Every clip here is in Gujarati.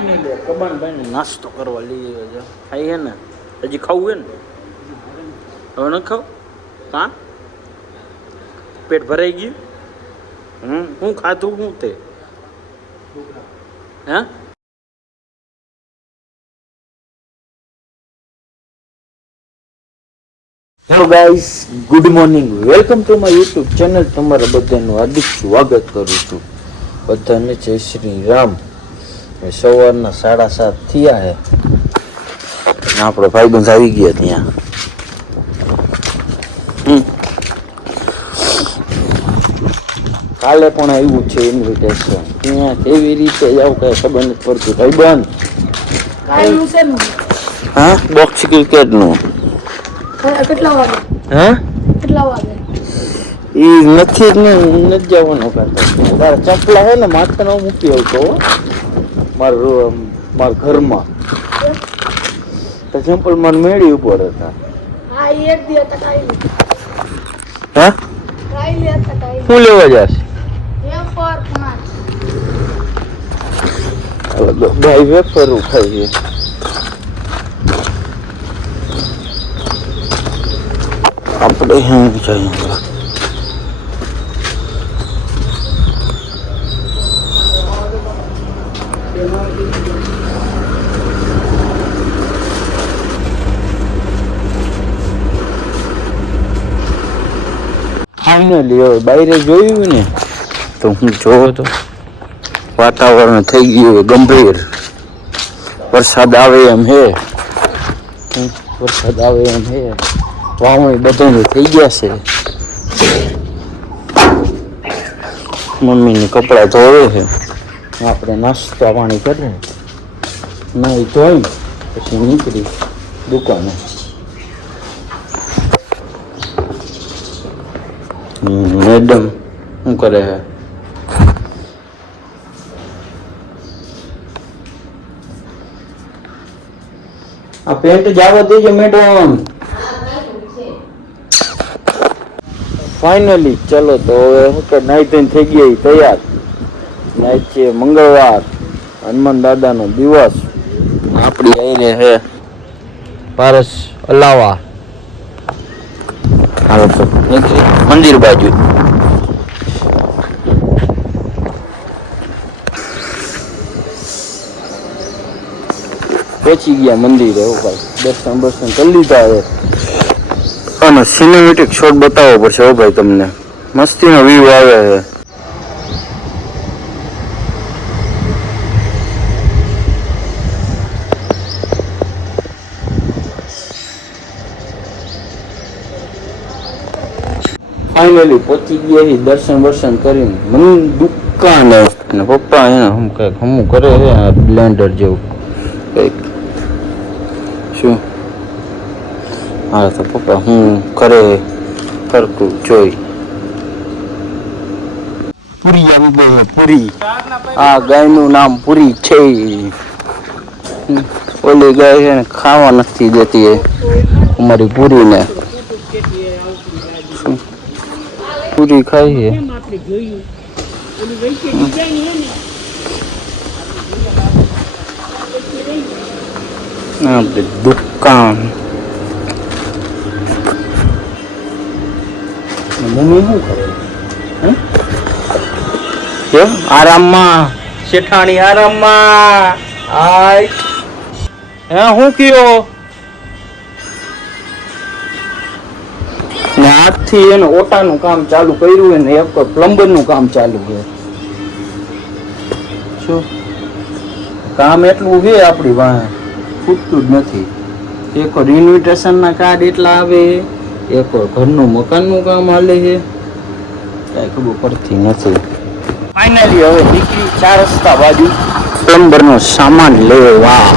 ફાઇનલી કબાનભાઈને નાસ્તો કરવા લઈ આવ્યો છે. ખાઈએ ને હજી ખાવું હે ને હવે ન ખાવ હા પેટ ભરાઈ ગયું. હું ખાધું હું તે હે hello guys good morning welcome to my YouTube channel. તમારા બધાનું હાર્દિક સ્વાગત કરું છું. બધાને જય શ્રી રામ. સવારના 7:30 થયા હે. આપણો ભાઈબંધ આવી ગયા ત્યાં. કાલે પણ આવ્યું છે ઇન્વિટેશન. ત્યાં કેવી રીતે જાવ કઈ ખબર નથી પડતી ભાઈબંધ. હા બોક્સ ક્રિકેટનું. કેટલા વાગે? હા કેટલા વાગે? ઈ નથી જ ને નથી જવાનું કરતો. તારા ચપલા હે ને માથે ન મૂકી આવતો મારા ઘરમાં તો ચંપલ માર મેળી ઉપર હતા. હા ઈ એક દી હતા કાઈ. હા કાઈ લે હતા કાઈ. શું લેવા જાસ? વેફર પાંચ. ભાઈ વેફર ખાઈ છે. આપણે શું જઈએ ફાઇનલી હવે બહાર જોયું ને તો હું જોવો તો વાતાવરણ થઈ ગયું ગંભીર. વરસાદ આવે એમ હે. વરસાદ આવે એમ હે. વાવણી બધાને થઈ ગયા છે. મમ્મીને કપડાં ધોવે છે. આપણે નાસ્તા પાણી કરીએ નાઈ ધોઈ પછી નીકળી દુકાને. મેડમ શું કરે છે? આ પેન્ટ જવા દેજો મેડમ. ફાઇનલી ચલો તો હવે શું કે નાઈ ધોઈને થઈ ગયા તૈયાર. નાઈ છે મંગળવાર, હનુમાન દાદાનો દિવસ. આપણી આઈને હે પારસ અલાવા. હાલો તો નીકળી મંદિર બાજુ. પહોંચી ગયા મંદિરે. ભાઈ દર્શન કરી લીધા હવે. અને સિનેમેટિક શોટ બતાવવો પડશે હો ભાઈ તમને. મસ્તીનો વ્યૂ આવે છે. ફાઇનલી પહોંચી ગયા દર્શન કરીને દુકાને. અને પપ્પા એને કંઈક હમું કરે છે બ્લેન્ડર જેવું કંઈક. શું હા તો પપ્પા હું કરે કરતું જોઈ. પૂરી આવી ગઈ પૂરી. આ ગાયનું નામ પૂરી છે. ઓલી ગાય છે ને ખાવા નથી દેતી અમારી પૂરીને. પૂરી ખાઈ છે. આપણી દુકાન. મમ્મી શું કરે? આરામમાં શેઠાણી આરામમાં. આય હે હું કયો ને આજથી એને ઓટાનું કામ ચાલુ કર્યું ને એક પ્લમ્બરનું કામ ચાલુ છે. શું કામ એટલું છે આપણી પાસે ખૂટતું જ નથી. એક ઇન્વિટેશનના કાર્ડ એટલા આવે, એક ઘરનું મકાનનું કામ હાલે છે. કાંઈ ખબર પડતી નથી. ફાઇનલી હવે નીકળી 4 રસ્તા બાજુ પ્લમ્બરનો સામાન લેવા.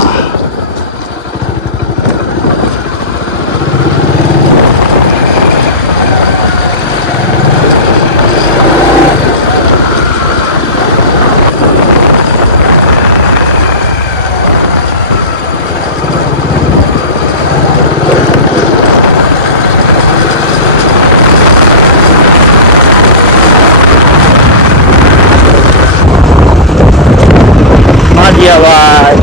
ભાઈ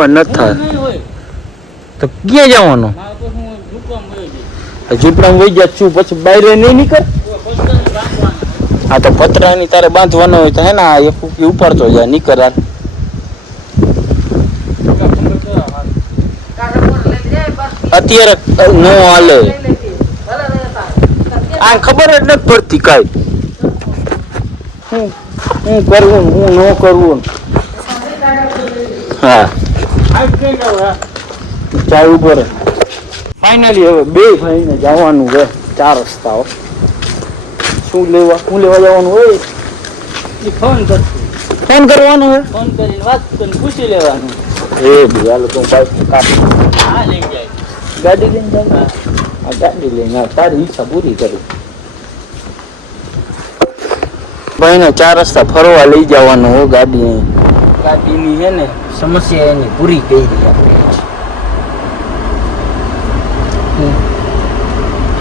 પણ નથી થાય નહીં હોય તો ક્યાં જવાનું મારે તો હું ઝૂકવામાં વયો જઈશ. ઝૂંપડામાં વહી જાય શું પછી બહાર નહીં નીકળ પત્તાને બાંધવાના. આ તો પતરાની તારે બાંધવાનો હોય તો હે ને આ એક ફૂકી ઉપાડતો જાય નીકળ આ અત્યારે ન હાલે આ ખબર જ નથી પડતી કાંઈ હું કરવું ને હું ન કરવું ને. હા ચાલ ઉપર ફાઇનલી હવે બે ભાઈને જવાનું છે 4 રસ્તાઓ શું લેવા જવાનું હોય એ ફોન કરશું. ફોન કરવાનો છે ફોન કરીને વાત કરીને પૂછી લેવાનું. એ હાલો તો બાઈક કાપી હા લઈ જાય. ગાડી લઈને જાવ આ ગાડી લઈને આવ. તારી ઈચ્છા પૂરી કરી ભાઈને 4 રસ્તા ફરવા લઈ જવાનું હો ગાડીની છે ને સમસ્યા એની પૂરી કરી આપણે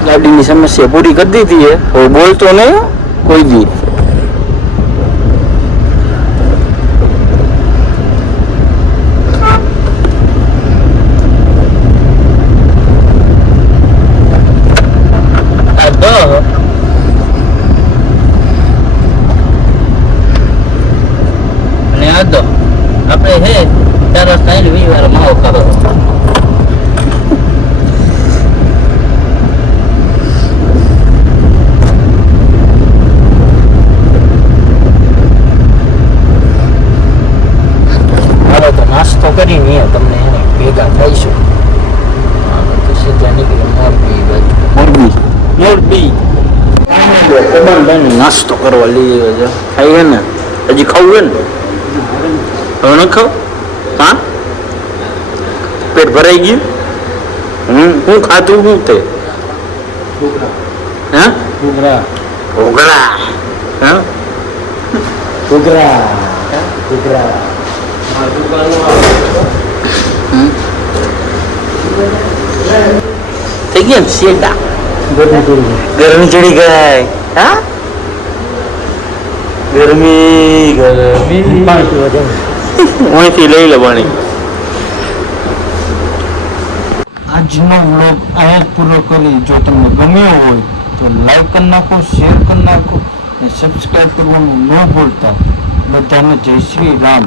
ગાડીની સમસ્યા પૂરી કરી દીધી છે હવે બોલતો નહીં હો, કોઈ દી આપણે હે 4 રસ્તા 20 વાર માવો કરો હાલો તો નાસ્તો કરી નહીં તમને એને ભેગા થઈશું તો સીધા નીકળી મોરબી નાસ્તો કરવા લઈ આવ્યો છે ખાઈ ને હજી ખાવું ને હવે ન ખાવ હા પેટ ભરાઈ ગયું હું ખાતું શું તે હા ઘૂઘરા. ઘોઘરા હા ઘોઘરા થઈ ગયા ને શેડા ગરમી ચડી ગઈ હા ગરમી અહીંથી લઈ લે પાણી. આજનો વ્લોગ અહીંયા જ પૂરો કરી જો તમને ગમ્યો હોય તો લાઈક કરી નાખો શેર કરી નાખો અને સબસ્ક્રાઈબ કરવાનું ન ભૂલતા. બધાને જય શ્રી રામ.